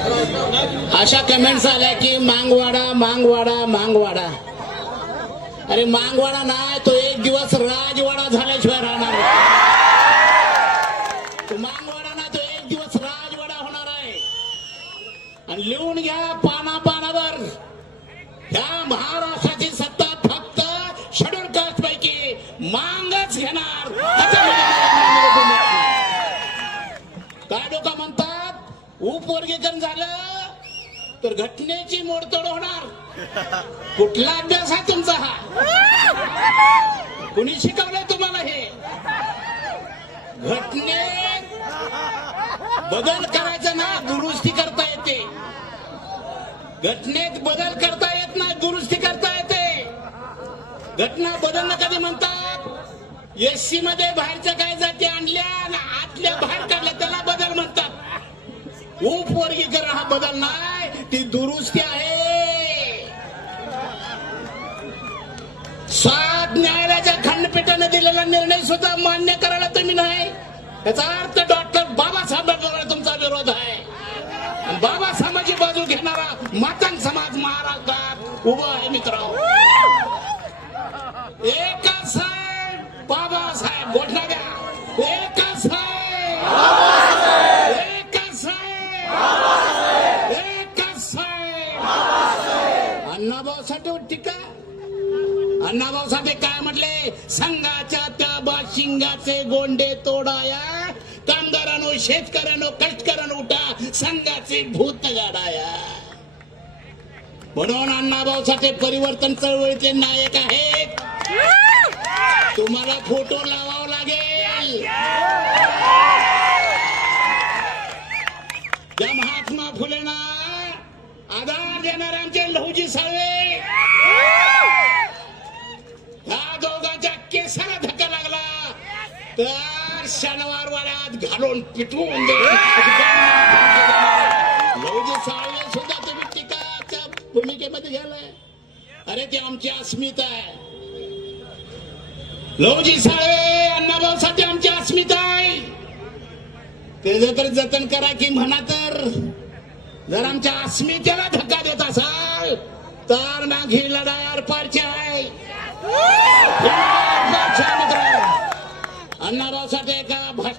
अशा कमेंट्स आल्या की मांगवाडा मांगवाडा मांगवाडा. अरे मांगवाडा नाही, तो एक दिवस राजवाडा झाल्याशिवाय राहणार नाही. तो मांगवाडा ना, तो एक दिवस राजवाडा होणार आहे. आणि लिहून घ्या पाना पानावर, ह्या महाराष्ट्राची सत्ता फक्त शेड्यूल कास्ट पैकी मांगच घेणार. काय लोक म्हणतात उपवर्गीकरण झालं तर घटनेची मोडतोड होणार. कुठला अभ्यास आहे तुमचा हा? कुणी शिकवलंय तुम्हाला हे? घटनेत बदल करायचा ना, दुरुस्ती करता येते. घटनेत बदल करता येत नाही, दुरुस्ती करता येते. घटना बदलणं कधी म्हणतात? एससी मध्ये बाहेरच्या काही जाती आणल्या आणि आतल्या बाहेर काढल्या, त्याला बदल म्हणतात. उपवर्गीकरण हा बदल नाही, ती दुरुस्ती आहे. 7 न्यायालयाच्या खंडपीठाने दिलेला निर्णय सुद्धा मान्य करायला तुम्ही नाही. याचा अर्थ डॉक्टर बाबासाहेब आंबेडकर तुमचा विरोध आहे. बाबासाहेबांची बाजू घेणारा मातंग समाज महाराष्ट्रात उभा आहे. मित्रांनो, एकच साहेब बाबासाहेब, घोषणा द्या. एकच साहेब, एकच साहेब, एकच साहेब. अण्णाभाऊ साठे टीका. अण्णाभाऊ साठे काय म्हटले? संघाच्या त्या बाशिंगाचे गोंडे तोडाया, कामगारांनो शेतकऱ्यांनो कष्टकऱ्यांनो उठा, संघाचे भूत गाडाया. म्हणून अण्णाभाऊ साठे परिवर्तन चळवळीचे नायक आहेत. तुम्हाला फोटो लावावा लागेल. त्या महात्मा फुलेंना आधार देणारे आमचे लहुजी साळवे, ह्या दोघांच्या केसाला धक्का लागला तर शनिवार वाड्यात घालून पिटवून दे. लहुजी साळवे सुद्धा तुम्ही टीकाच्या भूमिकेमध्ये गेलाय. अरे ती आमची अस्मिता आहे. लहुजी साळवे, अण्णाभाऊ साठे आमची अस्मिता आहे. त्याचं तर जतन करा की म्हणा. तर जर आमच्या अस्मितेला धक्का देत असाल तर मग ही लढाई आरपारची आहे. अण्णाभाऊ साठे एका